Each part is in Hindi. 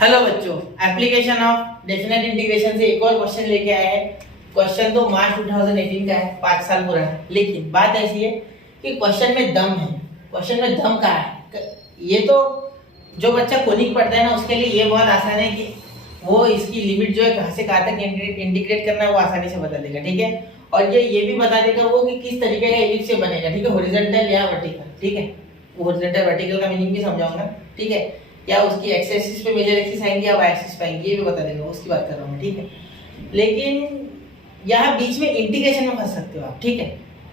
हेलो बच्चों, एप्लीकेशन ऑफ डेफिनेट इंटीग्रेशन से एक और क्वेश्चन लेके आए हैं। क्वेश्चन तो मार्च 2018 का है, 5 साल पुराना। लेकिन बात ऐसी है कि क्वेश्चन में दम है। क्वेश्चन में दम कहाँ है? ये तो जो बच्चा कोनिक पढ़ता है ना, उसके लिए ये बहुत आसान है कि वो इसकी लिमिट जो है कहाँ से कहाँ तक इंटीग्रेट करना है वो आसानी से बता देगा। ठीक है, और ये भी बता देगा वो कि किस तरीके का एलिप्स से बनेगा। ठीक है, हॉरिजॉन्टल या वर्टिकल। ठीक है, हॉरिजॉन्टल वर्टिकल का मीनिंग भी समझाऊंगा। ठीक है, या उसकी एक्स एक्सिस पे मेजर एक्सिस आएंगी या वाई एक्सिस पे आएंगी, ये भी बता देगा, उसकी बात कर रहा हूँ मैं। ठीक है, लेकिन यहाँ बीच में इंटीग्रेशन में फंस सकते हो आप। ठीक है,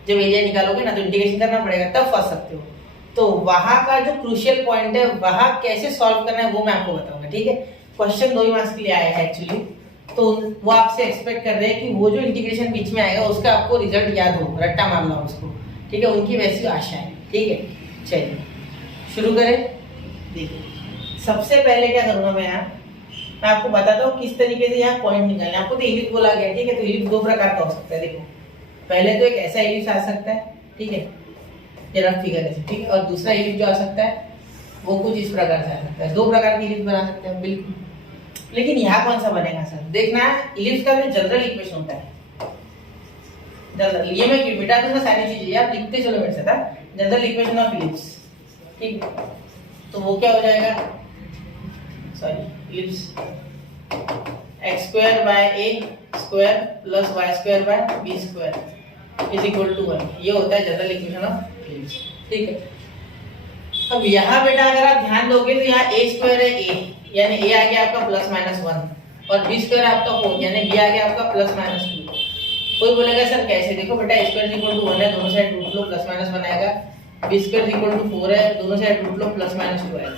जब एरिया निकालोगे ना तो इंटीग्रेशन करना पड़ेगा, तब फंस सकते हो। तो वहां का जो क्रूशियल पॉइंट है वहां कैसे सॉल्व करना है वो मैं आपको बताऊंगा। ठीक है, क्वेश्चन 2 ही मार्क्स के लिए आया है एक्चुअली, तो वो आपसे एक्सपेक्ट कर रहे हैं कि वो जो इंटीग्रेशन बीच में आएगा उसका आपको रिजल्ट याद हो, रट्टा मार लो उसको। ठीक है, उनकी वैसी आशा है। ठीक है, चलिए शुरू करें। देखिए, सबसे पहले क्या करूंगा मैं आपको बताता हूँ किस तरीके से यहाँ पॉइंट निकालना है। आपको तो इलिप्स बोला गया है। ठीक है, तो इलिप्स 2 प्रकार का हो सकता है। देखो, पहले तो एक ऐसा इलिप्स आ सकता है। ठीक है, ये रफ फिगर है। ठीक है, और दूसरा इलिप्स जो आ सकता है वो कुछ इस प्रकार से आ सकता है। 2 प्रकार की इलिप्स बना सकते हैं बिल्कुल। लेकिन यहाँ कौन सा बनेगा सर? देखना, इलिप्स का जो जनरल इक्वेशन होता है, जनरल, ये मैं मिटा दूंगा सारी चीजें, आप लिखते चलो मेरे साथ। General equation of ellipse. ठीक, तो वो क्या हो जाएगा? Sorry, ellipse x square by a square plus y square by b square is equal to 1। ये होता है जनरल इक्वेशन ऑफ इलिप्स। ठीक है, अब यहाँ बेटा अगर आप ध्यान दोगे तो यहाँ a स्क्वायर है a, यानी a आ गया आपका प्लस माइनस 1, और b स्क्वायर आपका 4, यानी b आ गया आपका प्लस माइनस 2। कोई बोलेगा सर कैसे? देखो बेटा, a स्क्वायर इक्वल टू 1 है, दोनों साइड रूट लो, प्लस माइनस बनाएगा। b स्क्वायर इक्वल टू 4 है, दोनों साइड रूट लो, प्लस माइनस 2 आएगा।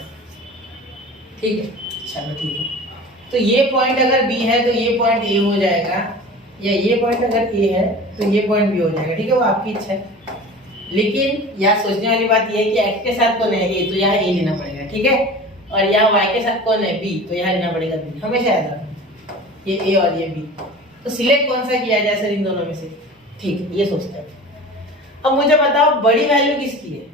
ठीक है, चलो ठीक है। तो ये पॉइंट अगर b है तो ये पॉइंट a हो जाएगा, या ये पॉइंट अगर a है तो ये पॉइंट b हो जाएगा। ठीक है, वो आपकी इच्छा है। लेकिन यहाँ सोचने वाली बात ये है कि x के साथ कौन है a, तो यहाँ a लेना पड़ेगा। ठीक है, और यहाँ y के साथ कौन है b, तो यहाँ लेना पड़ेगा b। हमेशा याद रखना, ये a और ये b। तो सिलेक्ट कौन सा किया जाए सर इन दोनों में से? ठीक है, ये सोचते हैं। अब मुझे बताओ बड़ी वैल्यू किसकी है?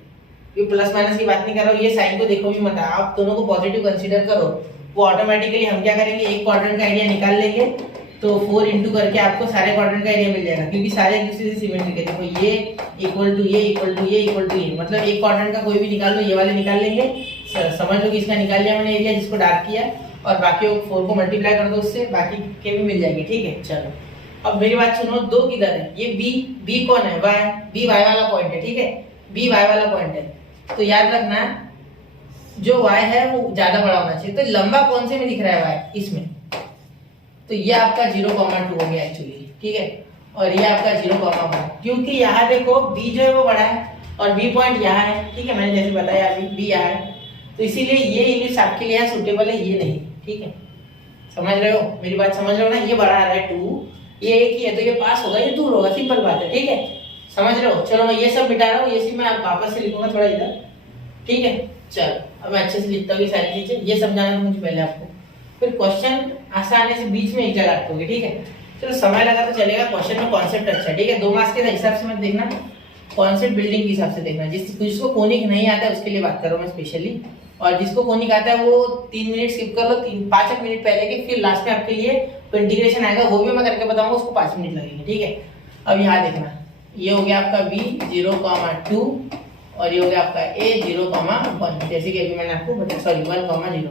ये प्लस माइनस की बात नहीं कर रहा हूँ, ये साइन को देखो भी मत, आप दोनों को पॉजिटिव कंसीडर करो। वो ऑटोमेटिकली हम क्या करेंगे, एक क्वाड्रेंट का एरिया निकाल लेंगे, तो 4 इंटू करके आपको सारे क्वाड्रेंट का एरिया मिल जाएगा, क्योंकि सारे एक दूसरे से सिमेट्रिक है। देखो, ये इक्वल टू ये इक्वल टू ये इक्वल टू ये, मतलब एक क्वाड्रेंट का कोई भी निकाल लो, ये वाले निकाल लेंगे। समझ लो कि इसका निकाल लिया मैंने एरिया जिसको डार्क किया, और बाकी 4 को मल्टीप्लाई कर दो उससे, बाकी के भी मिल जाएंगे। ठीक है, चलो अब मेरी बात सुनो, 2 किधर है? ये b कौन है? y, b y वाला पॉइंट है। ठीक है, b y वाला पॉइंट है, तो याद रखना जो y है वो ज्यादा बड़ा होना चाहिए। तो लंबा कौन से में दिख रहा है? y, इसमें। तो ये आपका 0,2 हो गया एक्चुअली। ठीक है, और ये आपका 0,1, क्योंकि यहाँ देखो b जो है वो बड़ा है और b पॉइंट यहाँ है। ठीक है, मैंने जैसे बताया अभी b यहाँ है, तो इसीलिए ये इलिप्स आपके लिए सूटेबल है, ये नहीं। ठीक है, समझ रहे हो मेरी बात? समझ रहे हो ना? ये बड़ा आ रहा है 2, ये एक ही है, तो ये पास होगा, ये दूर होगा, सिंपल बात है। ठीक है, समझ रहे हो? चलो मैं ये सब मिटा रहा हूँ, ये सिर्फ मैं वापस से लिखूंगा थोड़ा इधर। ठीक है, चलो अब मैं अच्छे से लिखता हूँ सारी चीजें, ये समझाना मुझे पहले आपको, फिर क्वेश्चन आसानी से बीच में एक जगह रखोगे। ठीक है, चलो समय लगा तो चलेगा, क्वेश्चन में कॉन्सेप्ट अच्छा है। ठीक है, 2 मार्क्स के हिसाब से मत देखना, कॉन्सेप्ट बिल्डिंग के हिसाब से देखना। जिसको कोनिक नहीं आता है उसके लिए बात कर रहा हूँ मैं स्पेशली, और जिसको कोनिक आता है वो 3 मिनट स्किप कर लो, 5 मिनट पहले के, फिर लास्ट में आपके लिए इंटीग्रेशन आएगा, वो भी मैं करके बताऊंगा, उसको 5 मिनट लगेंगे। ठीक है, अब यहाँ देखना, ये हो गया आपका b 0,2, और ये हो गया आपका a 0,1, जैसे कि अभी मैंने आपको बताया। सॉरी, 1,0,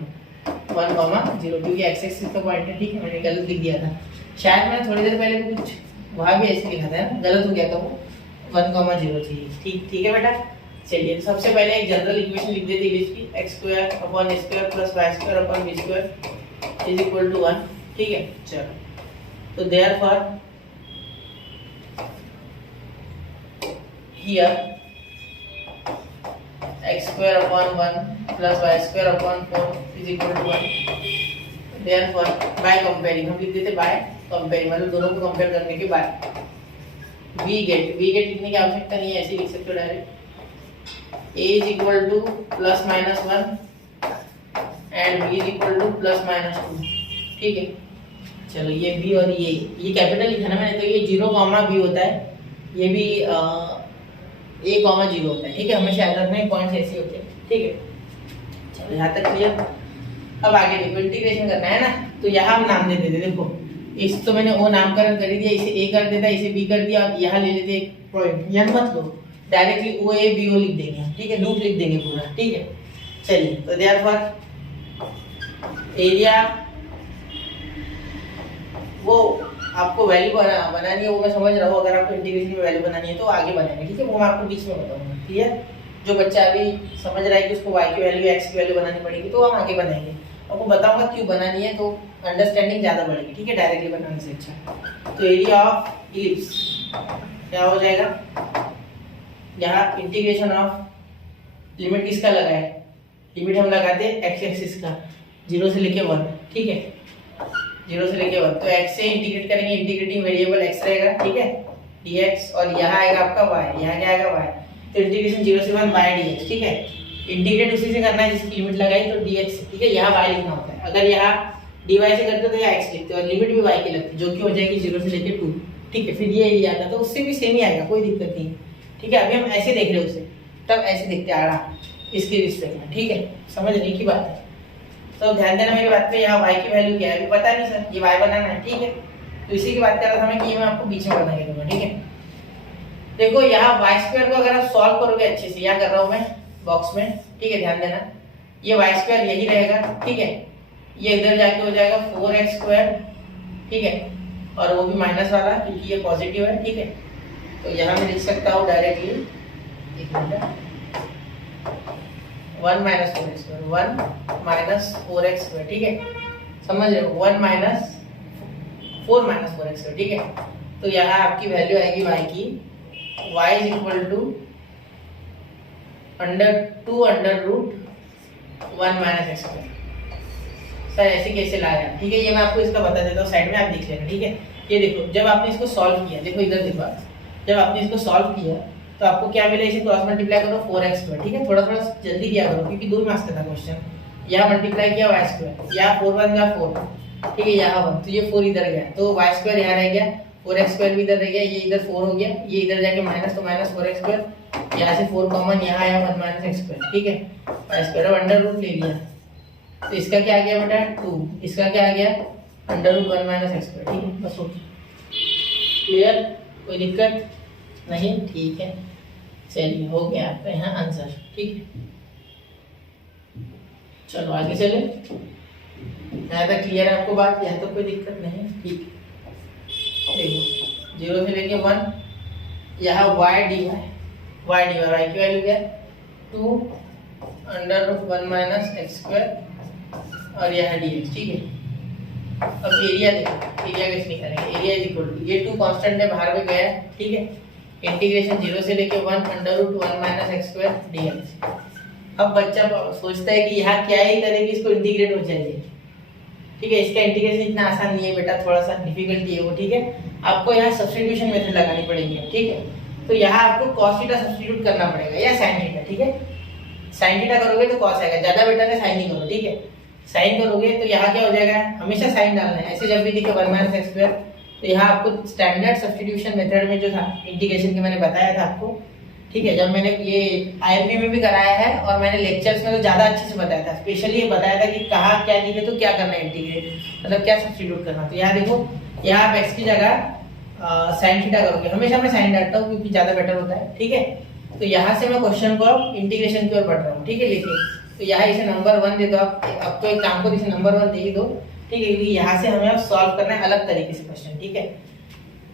क्योंकि x एक्सिस का पॉइंट है। ठीक है, मैंने गलत लिख दिया था, शायद मैंने थोड़ी देर पहले भी कुछ वहाँ भी ऐसे लिखा था, गलत हो गया था, वो 1,0 चाहिए। ठीक है बेटा, चलिए सबसे पहले एक जनरल इक्वेशन लिख देते हैं इसकी, x square upon a square plus y square upon b square is equal to 1। ठीक है, चलो तो therefore here x square upon 1 plus y square upon 4 is equal to 1। Therefore by comparing, हम लिख देते बाय कंपेयरिंग, मतलब दोनों को कंपेयर करने के बाद वी गेट लिखने की आवश्यकता नहीं है, ऐसे लिख सकते हो direct. a is equal to plus minus 1 and b is equal to plus minus 2। ठीक है, चलो ये b और ये कैपिटल लिखा ना मैंने, तो ये 0,b होता है, ये भी a,0 होता है। ठीक है, हमेशा याद रखना है, पॉइंट्स ऐसे होते हैं। ठीक है, चलो यहाँ तक क्लियर। अब आगे देखो इंटीग्रेशन करना है ना, तो यहाँ हम नाम दे देते, देखो इस तो मैंने ओ नामकरण कर दिया, इसे ए कर देता, इसे बी कर दिया, और यहाँ ले लेते एक पॉइंट, यहाँ मत लो, directly O A B O लिख देंगे, ठीक है, लूप लिख देंगे पूरा, ठीक है। चलिए तो देयरफॉर एरिया वो आपको वैल्यू बनानी है, वो मैं समझ रहा हूँ, अगर आपको इंटीग्रेशन में वैल्यू बनानी है तो आगे बनाएंगे, ठीक है, वो मैं आपको बीच में बताऊंगा, क्लियर। जो बच्चा अभी समझ रहा है कि उसको y की वैल्यू x की वैल्यू बनानी पड़ेगी, तो हम आगे बनाएंगे, आपको बताऊंगा क्यों बनानी है, तो अंडरस्टैंडिंग ज्यादा बढ़ेगी, ठीक है, डायरेक्टली बनाने से अच्छा। तो एरिया ऑफ इलिप्स क्या हो जाएगा, यहाँ इंटीग्रेशन ऑफ लिमिट किसका लगा है, लिमिट हम लगाते हैं x एक्सिस का 0 से लेके 1, ठीक है, 0 से लेके 1, तो x से इंटीग्रेट करेंगे, इंटीग्रेटिंग वेरिएबल x रहेगा, ठीक है, dx, और यहाँ आएगा आपका y, यहाँ क्या आएगा y, तो इंटीग्रेशन 0 से 1 y dx, ठीक है, इंटीग्रेट उसी से करना है जिसकी लिमिट लगाई, तो dx, ठीक है, यहाँ y लिखना होता है, अगर यहाँ dy से करते तो यहाँ x लिखते, और लिमिट भी y की लगती, जो कि हो जाएगी 0 से लेके 2, ठीक है, फिर ये एरिया आता, तो उससे भी सेम ही आएगा, कोई दिक्कत नहीं, ठीक है। अभी हम ऐसे देख रहे हैं उसे, तब ऐसे देखते आ रहा इसके रिस्पेक्ट में, ठीक है, समझने की बात है। तो ध्यान देना मेरी बात पे, यहाँ y की वैल्यू क्या है अभी पता नहीं सर, ये y बनाना है, ठीक है, तो इसी की बात कर रहा था मैं कि ये मैं आपको बीच में बना के दूंगा, ठीक है। देखो यहाँ वाई स्क्वायर को अगर आप सॉल्व करोगे अच्छे से, यहाँ कर रहा हूँ मैं बॉक्स में, ठीक है, ध्यान देना, ये वाई स्क्वायर यही रहेगा, ठीक है, ये इधर जाके हो जाएगा 4x स्क्वायर, ठीक है, और वो भी माइनस वाला क्योंकि ये पॉजिटिव है, ठीक है, तो यहाँ मैं लिख सकता हूँ डायरेक्टली, एक minute, 1 minus 4x square, 1 minus 4x square, ठीक है, समझ रहे हो, 1 माइनस 4 माइनस 4x स्क्वायर, ठीक है, तो यहाँ आपकी वैल्यू आएगी y की, y is equal to under root 1 minus x square. Sir ऐसे कैसे लाया, ठीक है, ये मैं आपको इसका बता देता हूँ, साइड में आप देख लेना, ठीक है। ये देखो जब आपने इसको सॉल्व किया, देखो इधर देखो, जब आपने इसको सॉल्व किया तो आपको क्या मिला, इसे क्रॉस मल्टीप्लाई करो 4x स्क्वायर, ठीक है, थोड़ा थोड़ा जल्दी किया करो क्योंकि 2 मार्क्स का था क्वेश्चन, यहाँ मल्टीप्लाई किया y स्क्वायर, यहाँ 4 1 जा 4, ठीक है, यहाँ 1, तो ये 4 इधर गया, तो y स्क्वायर यहाँ रह गया, 4x स्क्वायर भी इधर रह गया, ये इधर 4 हो गया, ये इधर जाके माइनस, तो माइनस 4x स्क्वायर, यहाँ से 4 कॉमन, यहाँ आया 1 माइनस x स्क्वायर, ठीक है, y स्क्वायर अब अंडर रूट ले लिया, तो इसका क्या आ गया बेटा 2, इसका क्या आ गया under root 1 minus x square, ठीक है, बस हो क्लियर, कोई दिक्कत नहीं, ठीक है, चलिए हो गया आपका यहाँ आंसर, ठीक है। चलो आगे चले, यहाँ तक क्लियर है आपको बात, यहाँ तक कोई दिक्कत नहीं, ठीक है। देखो 0 से लेके 1, यहाँ y dy y की वैल्यू क्या 2 under root 1 minus x square, और यहाँ dx, ठीक है। अब एरिया देखो, एरिया कैसे निकालेंगे, एरिया इज इक्वल टू, ये 2 कांस्टेंट है, बाहर में गया, ठीक है, इंटीग्रेशन 0 से लेके 1 under root 1 minus x square dx। अब बच्चा सोचता है कि यहाँ क्या ही करें कि इसको इंटीग्रेट हो जाए, ठीक है, इसका इंटीग्रेशन इतना आसान नहीं है बेटा, थोड़ा सा डिफिकल्टी है वो, ठीक है, आपको यहाँ सब्स्टिट्यूशन मेथड लगानी पड़ेगी, ठीक है, तो यहाँ आपको cos थीटा सब्स्टिट्यूट करना पड़ेगा या sin थीटा, ठीक है, sin थीटा करोगे तो cos आएगा, ज्यादा बेटर है sin ही करो, ठीक है, sin करोगे तो यहाँ क्या हो जाएगा, हमेशा sin डालना है, ऐसे जब भी दिखे 1 माइनस एक्स स्क्वायर, तो यहाँ आपको स्टैंडर्ड सब्स्टिट्यूशन मेथड में जो था इंटीग्रेशन के मैंने बताया था आपको, ठीक है, जब मैंने ये IMP में भी कराया है और मैंने लेक्चर्स में तो ज़्यादा अच्छे से बताया था, स्पेशली ये बताया था कि कहाँ क्या दिखे तो क्या करना है इंटीग्रेट, मतलब क्या सब्स्टिट्यूट करना। तो यहाँ देखो, यहाँ आप x की जगह साइन थीटा करोगे, हमेशा मैं साइन डालता हूँ क्योंकि ज़्यादा बेटर होता है, ठीक है। तो यहाँ से मैं क्वेश्चन को अब इंटीग्रेशन की ओर बढ़ रहा हूँ, ठीक है, लिखिए, तो यहाँ इसे नंबर 1 दे दो आप, अब तो एक काम को इसे नंबर 1 दे ही दो, ठीक है, क्योंकि यहाँ से हमें अब सॉल्व करना है अलग तरीके से क्वेश्चन, ठीक है।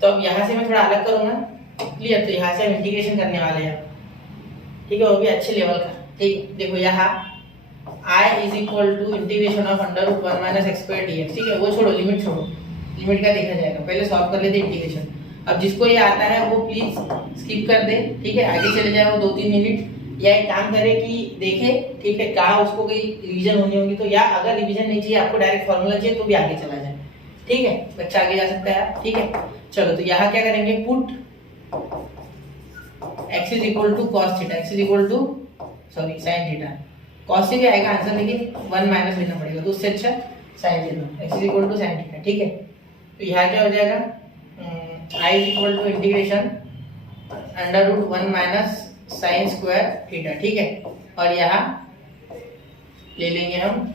तो अब यहाँ से मैं थोड़ा अलग करूँगा, क्लियर, तो यहाँ से हम इंटीग्रेशन करने वाले हैं, ठीक है, वो भी अच्छे लेवल का, ठीक। देखो यहाँ I is equal to integration of under root 1 minus x square dx, ठीक है, वो छोड़ो, लिमिट छोड़ो, लिमिट का देखा जाएगा, पहले सॉल्व कर लेते इंटीग्रेशन। अब जिसको ये आता है वो प्लीज स्किप कर दे, ठीक है, आगे चले जाए वो 2-3 मिनट, या एक काम करे कि देखे, ठीक है, कहा उसको कोई रिवीजन होनी होगी तो, या अगर रिवीजन नहीं चाहिए आपको डायरेक्ट फॉर्मूला चाहिए तो भी आगे चला जाए, ठीक है, बच्चा आगे जा सकता है, ठीक है। चलो तो यहाँ क्या करेंगे, put x is equal to cos theta, x is equal to sorry sine theta, cos से भी आएगा आंसर लेकिन 1 माइनस लेना पड़ेगा, तो उससे अच्छा साइन ले लो, x is equal to sine theta, ठीक है। तो यहाँ क्या हो जाएगा, I is equal to integration under root 1 minus sine square theta, ठीक है, और यहाँ ले लेंगे हम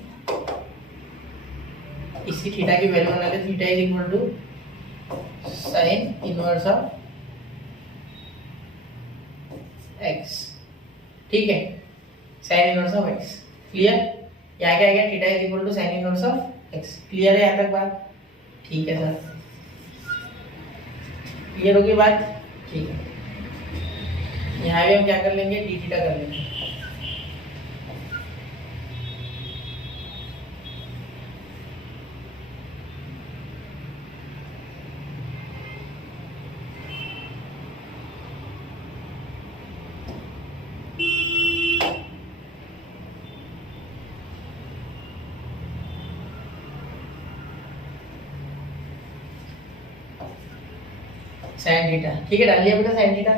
इसकी थीटा की वैल्यू बना ले, theta is equal to sine inverse of x, ठीक है, sine inverse of x. Clear? यहाँ क्या आ गया, theta is equal to sine inverse of x. Clear है यहाँ तक बात? ठीक है सर, क्लियर होगी बात? ठीक है, यहाँ भी हम क्या कर लेंगे, डी थीटा कर लेंगे। साइन थीटा, ठीक है, डाल लिया बेटा साइन थीटा।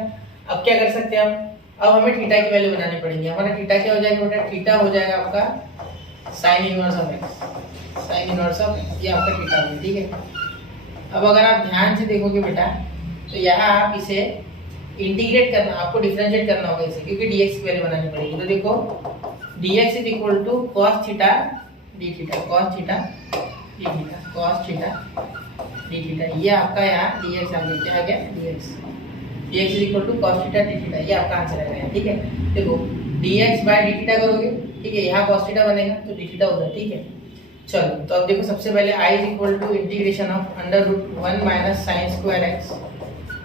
अब क्या कर सकते हैं हम, अब हमें थीटा की वैल्यू बनानी पड़ेगी। हमारा थीटा क्या हो जाएगा बेटा, थीटा हो जाएगा आपका sign inverse of x, sign inverse of x, ये आपका थीटा है, ठीक है। अब अगर आप ध्यान से देखोगे बेटा, तो यहाँ आप इसे इंटीग्रेट करना, आपको डिफरेंशिएट करना होगा इसे, क्योंकि dx की वैल्यू बनानी पड़ेगी। तो देखो dx is equal to cos theta d theta, cos theta d theta, cos theta d theta, ये आपका यहाँ dx आ गया, क्या आ गया, dx is equal to cos theta d theta, ये आपका आंसर आएगा, ठीक है। देखो dx बाय d थीटा करोगे, ठीक है, यहाँ cos थीटा बनेगा तो d थीटा होगा, ठीक है। चलो तो अब देखो सबसे पहले i is equal to integration of under root 1 minus sine square x,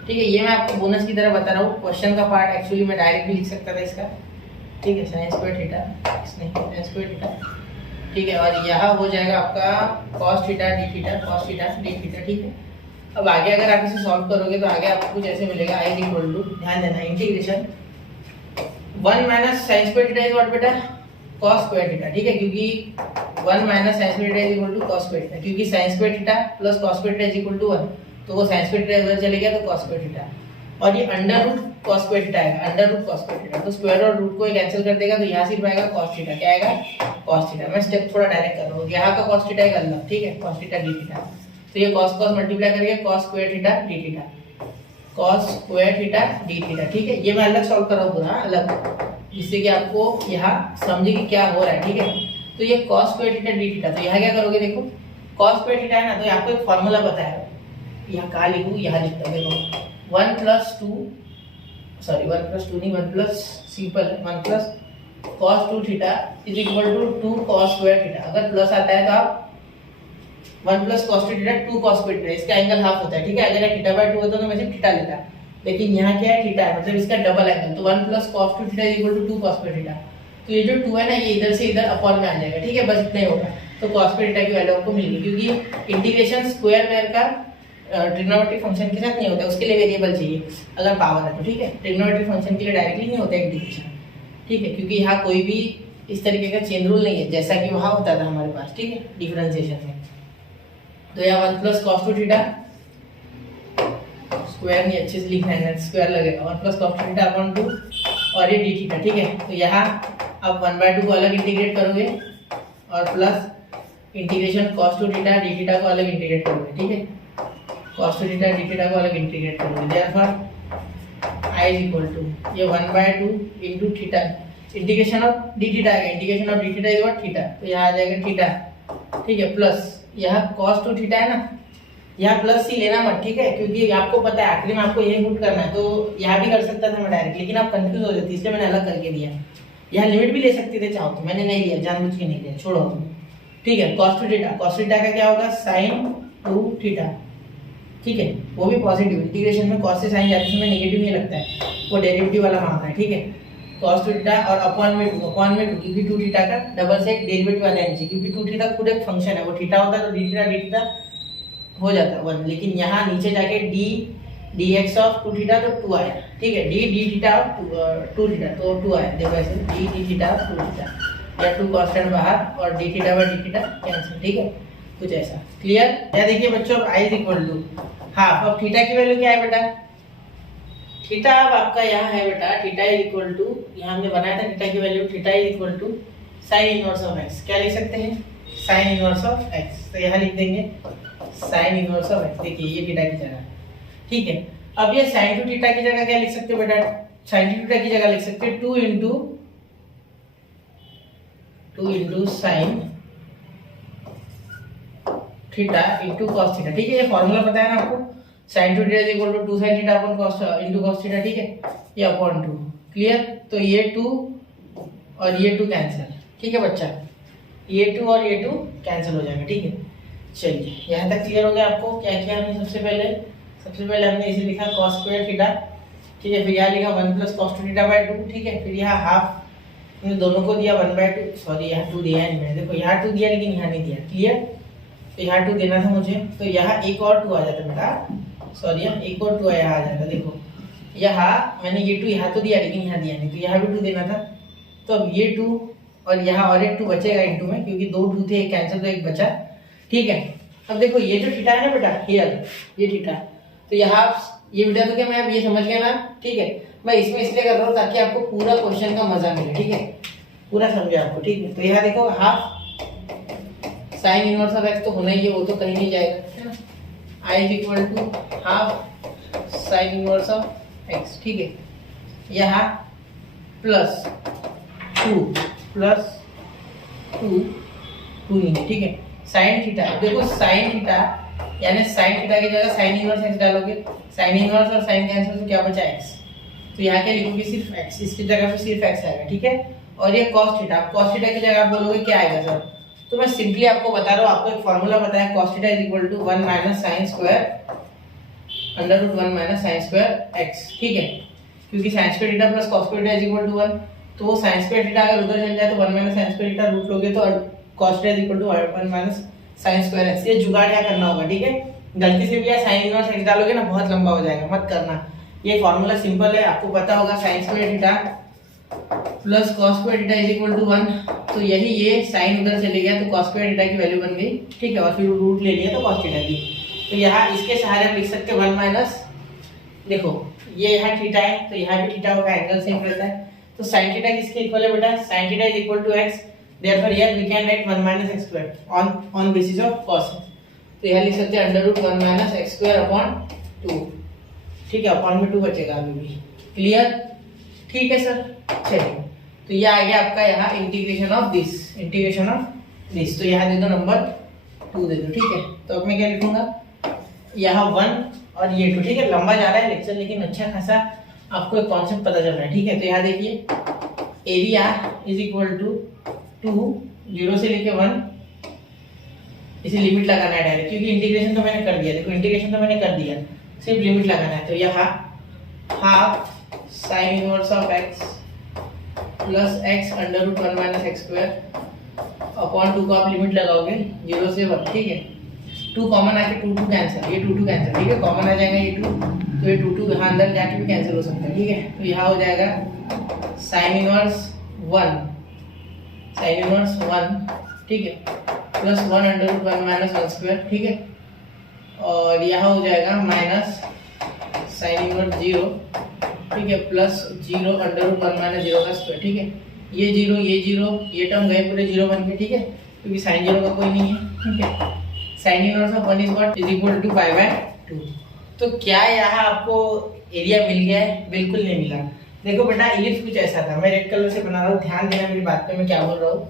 ठीक है। ये मैं आपको बोनस की तरह बता रहा हूँ, क्वेश्चन का पार्ट एक्चुअली मैं डायरेक्ट भी लिख सकता था इसका, ठीक है, साइन स्क्वायर थीटा, नहीं साइन स्क्वायर थीटा, ठीक है। और यहाँ हो जाएगा आपका cos theta d theta, cos theta d theta, ठीक है। अब आगे अगर आप इसे सॉल्व करोगे तो आगे आपको कुछ ऐसे मिलेगा, i इज इक्वल टू, ध्यान देना, integration 1 minus sine square theta is what बेटा, cos स्क्वायर थीटा, ठीक है, क्योंकि 1 minus sine square theta is equal to cos square theta, क्योंकि sine square theta plus cos square theta is equal to 1, तो वो साइन स्क्वायर थीटा उधर चले गया तो cos स्क्वायर थीटा, और ये under root cos square theta आएगा, under root cos square theta, तो स्क्वायर और रूट को कैंसिल कर देगा, तो यहाँ सिर्फ आएगा cos थीटा, क्या आएगा, cos थीटा। मैं स्टेप थोड़ा डायरेक्ट कर रहा हूँ, यहाँ का cos थीटा एक अलग, ठीक है, cos थीटा d थीटा, तो ये cos cos मल्टीप्लाई करके cos square theta d theta, cos square theta d theta, ठीक है। ये मैं अलग सॉल्व कर रहा हूँ पूरा अलग, जिससे कि आपको यहाँ समझे कि क्या हो रहा है, ठीक है। तो ये cos square theta d theta, तो यहाँ क्या करोगे, देखो cos स्क्वायर थीटा है ना, तो आपको एक फॉर्मूला बताया, यहाँ कहाँ लिखूँ, यहाँ लिखता है, देखो 1 प्लस 2, सॉरी 1 प्लस 2 नहीं, 1 प्लस सिंपल है, 1 plus cos 2 theta is equal to 2 cos square theta. अगर प्लस आता है तो आप 1 plus cos 2 theta 2 cos square theta, इसका एंगल हाफ होता है, ठीक है। अगर थीटा बाय 2 होता तो मैं सिर्फ थीटा लेता, लेकिन यहाँ क्या है, थीटा है, मतलब इसका डबल एंगल, तो 1 plus cos 2 theta is equal to 2 cos square theta, तो ये जो 2 है ना, ये इधर से इधर अपॉन में आ जाएगा, ठीक है, बस इतना ही होगा। तो cos स्क्वायर थीटा की वैल्यू आपको मिल गई, क्योंकि इंटीग्रेशन स्क्वायर वेयर का ट्रिग्नोमेट्रिक फंक्शन के साथ नहीं होता, उसके लिए वेरिएबल चाहिए अगर पावर है तो, ठीक है। ट्रिग्नोमेट्रिक फंक्शन के लिए डायरेक्टली नहीं होता इंटीग्रेशन, ठीक है, क्योंकि यहाँ कोई भी इस तरीके का चेन रूल नहीं है जैसा कि वहाँ होता था हमारे पास, ठीक है, डिफरेंशिएशन में। तो यहाँ 1 प्लस cos 2 थीटा, स्क्वायर नहीं अच्छे से लिखना है, स्क्वायर लगेगा, 1 प्लस cos 2 थीटा अपॉन 2, और ये d थीटा, ठीक है। तो यहाँ आप 1/2 को अलग इंटीग्रेट करोगे और plus integration cos 2 theta d theta को अलग इंटीग्रेट करोगे, ठीक है, cos 2 थीटा d थीटा को अलग इंटीग्रेट करोगे, therefore i is equal to ये 1/2 into theta, integration of d theta आएगा, integration of d theta is what, theta, तो यहाँ आ जाएगा थीटा, ठीक है, प्लस यहाँ cos 2 थीटा है ना, यहाँ प्लस सी लेना मत, ठीक है, क्योंकि आपको पता है आखिरी में आपको यही पुट करना है, तो यहाँ भी कर सकता था मैं डायरेक्ट, लेकिन आप कंफ्यूज हो जाते, इसलिए मैंने अलग करके दिया। यहाँ लिमिट भी ले सकते थे चाहो तो, मैंने नहीं लिया, जानबूझ के नहीं लिया, छोड़ो, ठीक है। cos 2 थीटा, cos थीटा का क्या होगा, sin 2 थीटा, ठीक है, वो भी पॉजिटिव, इंटीग्रेशन में cos से sin जाने से नेगेटिव नहीं लगता है, वो डेरिवेटिव वाला मामला है, ठीक है। cos 2 थीटा और अपॉन में 2, क्योंकि 2 थीटा का डबल से एक डेरिवेटिव आ जाना चाहिए, क्योंकि 2 थीटा खुद एक फंक्शन है, वो थीटा होता है तो d थीटा हो जाता है 1, लेकिन यहाँ नीचे जाके dx ऑफ 2 थीटा तो 2 आया, ठीक है, d थीटा ऑफ 2 थीटा तो 2 आया, देखो ऐसे d थीटा ऑफ 2 थीटा, या 2 कांस्टेंट बाहर और d theta by d theta cancel, ठीक है, कुछ ऐसा। क्लियर? या देखिए बच्चों, अब i is equal to half, अब थीटा की वैल्यू क्या है बेटा, थीटा अब आपका यहाँ है बेटा, थीटा इज इक्वल टू, यहाँ हमने बनाया था थीटा की value, theta is equal to sine inverse of x, क्या लिख सकते हैं, साइन इनवर्स ऑफ x, तो यहाँ लिख देंगे साइन इनवर्स ऑफ x, देखिए ये थीटा की जगह, ठीक है। अब ये साइन 2 थीटा की जगह क्या लिख सकते हो बेटा, साइन 2 थीटा की जगह लिख सकते हैं 2 into sine theta into cos theta, ठीक है। ये फॉर्मूला पता है ना आपको, sine two theta is equal to 2 sin theta upon cos into cos theta, ठीक है, ये अपॉन 2, क्लियर। तो ये 2 और ये 2 कैंसिल, ठीक है बच्चा, ये 2 और ये 2 कैंसिल हो जाएगा, ठीक है। चलिए यहाँ तक क्लियर हो गया आपको। क्या किया हमने सबसे पहले हमने इसे लिखा cos स्क्वायर थीटा, ठीक है, फिर यहाँ लिखा 1 प्लस cos 2 थीटा बाय 2, ठीक है, फिर यहाँ हाफ हमने दोनों को दिया 1/2, सॉरी यहाँ 2 दिया है मैंने, देखो यहाँ 2 दिया लेकिन यहाँ नहीं दिया, क्लियर। तो यहाँ 2 देना था मुझे, तो यहाँ एक और 2 आ जाता बेटा, सॉरी यहाँ एक और 2 यहाँ आ जाता, देखो यहाँ मैंने ये 2 यहाँ तो दिया लेकिन यहाँ दिया नहीं, तो यहाँ भी 2 देना था। तो अब ये 2 और यहाँ और एक 2 बचेगा इंटू में, क्योंकि 2 2 थे, एक कैंसिल तो एक बचा, ठीक है। अब देखो ये जो थीटा है ना बेटा, हियर ये थीटा, तो यहाँ ये बेटा तो क्या मैं अब ये समझ गया ना, ठीक है। मैं इसमें इसलिए कर रहा हूँ ताकि आपको पूरा क्वेश्चन का मजा मिले, ठीक है, पूरा समझे आपको, ठीक है। तो यहाँ देखो half sine inverse of x तो होना ही है, वो तो कहीं नहीं जाएगा, है ना। I is equal to half sine inverse of x, ठीक है, यहाँ प्लस 2 नहीं है, ठीक है। साइन थीटा, देखो साइन थीटा यानी साइन थीटा की जगह साइन इनवर्स एक्स डालोगे, साइन इनवर्स और साइन कैंसिल तो क्या बचा एक्स, तो यहाँ क्या लिखोगे सिर्फ एक्स, इसकी जगह पे सिर्फ एक्स आएगा, ठीक है। और ये cos थीटा, cos थीटा की जगह आप बोलोगे क्या आएगा सर, तो मैं सिंपली आपको बता रहा हूँ, आपको एक फॉर्मूला पता है, cos theta is equal to 1 minus sine square under root 1 minus sine square x, ठीक है, क्योंकि sine square theta plus cos square theta is equal to 1, तो वो साइन स्क्वायर थीटा अगर उधर चल जाए तो 1 minus sine square theta root लोगे तो cos theta is equal to 1 minus sine square x. ये जुगाड़ क्या करना होगा, ठीक है, गलती से भी या साइन इनवर्स एक्स डालोगे ना बहुत लंबा हो जाएगा, मत करना। ये फॉर्मूला सिंपल है, आपको पता होगा, sine square theta plus cos square theta is equal to 1, तो यही ये साइन उधर चले गया तो cos स्क्वायर थीटा की वैल्यू बन गई, ठीक है, और फिर रूट ले लिया तो cos थीटा की। तो यहाँ इसके सहारे हम लिख सकते हैं 1 माइनस, देखो ये यहाँ थीटा है तो यहाँ भी थीटा का एंगल सेम रहता है, तो sin थीटा किसके इक्वल है बेटा, sin theta is equal to x, therefore here we can write 1 minus x square on basis of cos, तो यहाँ लिख सकते हैं under root 1 minus x square upon 2, ठीक है, अपॉन में 2 बचेगा अभी भी, क्लियर, ठीक है सर। चलिए तो ये आ गया आपका यहाँ इंटीग्रेशन ऑफ दिस, तो यहाँ दे दो नंबर 2 दे दो, ठीक है। तो अब मैं क्या लिखूंगा, यहाँ 1 और ये 2, ठीक है, लंबा जा रहा है लेक्चर लेकिन अच्छा खासा आपको एक कॉन्सेप्ट पता चल रहा है, ठीक है। तो यहाँ देखिए एरिया इज इक्वल टू 2 0 से लेके 1, इसे लिमिट लगाना है डायरेक्ट, क्योंकि इंटीग्रेशन तो मैंने कर दिया, देखो इंटीग्रेशन तो मैंने कर दिया, सिर्फ लिमिट लगाना है। तो यहाँ half sine inverse of x plus x under root 1 minus x square upon 2 को आप लिमिट लगाओगे 0 से 1, ठीक है, 2 कॉमन आके 2 कैंसिल, ये 2 कैंसिल, ठीक है, कॉमन आ जाएगा ये 2, तो ये 2 यहाँ अंदर जाके भी कैंसिल हो सकता है, ठीक है। तो यहाँ हो जाएगा साइन इनवर्स 1, ठीक है, plus 1 under root 1 minus 1 square, ठीक है, और यहाँ हो जाएगा माइनस साइन इनवर्स 0, ठीक है, प्लस 0 अंडर रूट 1 माइनस 0 का स्क्वायर, ठीक है, ये 0 ये टर्म गए पूरे 0 बन के, ठीक है, क्योंकि साइन 0 का कोई नहीं है, ठीक है। Sine inverse of 1 is what is equal to 5/2। तो क्या यहाँ आपको एरिया मिल गया है? बिल्कुल नहीं मिला। देखो बेटा इलिप्स कुछ ऐसा था, मैं रेड कलर से बना रहा हूँ, ध्यान देना मेरी बात पे मैं क्या बोल रहा हूँ।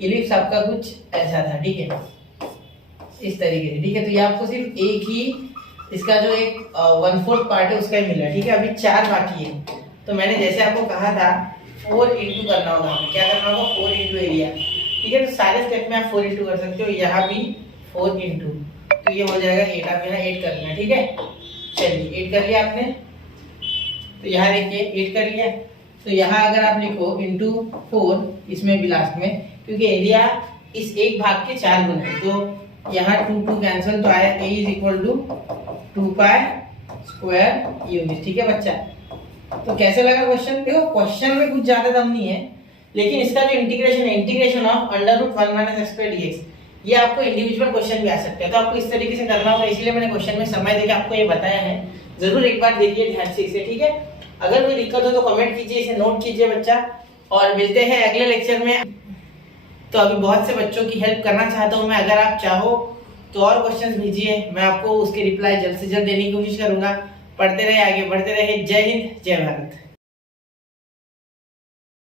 इलिप्स आपका कुछ ऐसा था, ठीक है, इस तरीके से, ठीक है। तो ये आपको सिर्फ एक ही इसका जो एक 1/4 पार्ट है उसका ही मिला, ठीक है। अभी 4 बाकी है, तो मैंने जैसे आपको कहा था 4 इंटू करना होगा, हमें क्या करना होगा 4 इंटू एरिया, ठीक है। तो सारे स्टेप में आप 4 इंटू कर सकते हो, यहाँ भी 4 इंटू, तो ये हो जाएगा 8, आप यहाँ 8 कर लेना, ठीक है। चलिए 8 कर लिया आपने, तो यहाँ देखिए 8 कर लिया, तो यहाँ अगर आप लिखो इंटू 4 इसमें भी लास्ट में, क्योंकि एरिया इस एक भाग के 4 गुना है, तो यहाँ 2 कैंसिल, तो आया a is equal to 2 pi square unit, ठीक है बच्चा। तो कैसे लगा क्वेश्चन? देखो क्वेश्चन में कुछ ज्यादा दम नहीं है, लेकिन इसका जो इंटीग्रेशन है, integration of under root 1 minus x square dx, ये आपको इंडिविजुअल क्वेश्चन भी आ सकता है, तो आपको इस तरीके से करना होगा, इसलिए मैंने क्वेश्चन में समय देकर आपको ये बताया है। जरूर एक बार देखिए ध्यान से इसे, ठीक है। अगर कोई दिक्कत हो तो कमेंट कीजिए, इसे नोट कीजिए बच्चा, और मिलते हैं अगले लेक्चर में। तो अभी बहुत से बच्चों की हेल्प करना चाहता हूँ मैं, अगर आप चाहो तो और क्वेश्चंस भेजिए, मैं आपको उसके रिप्लाई जल्द से जल्द देने की कोशिश करूंगा। पढ़ते रहे, आगे बढ़ते रहे। जय हिंद, जय भारत।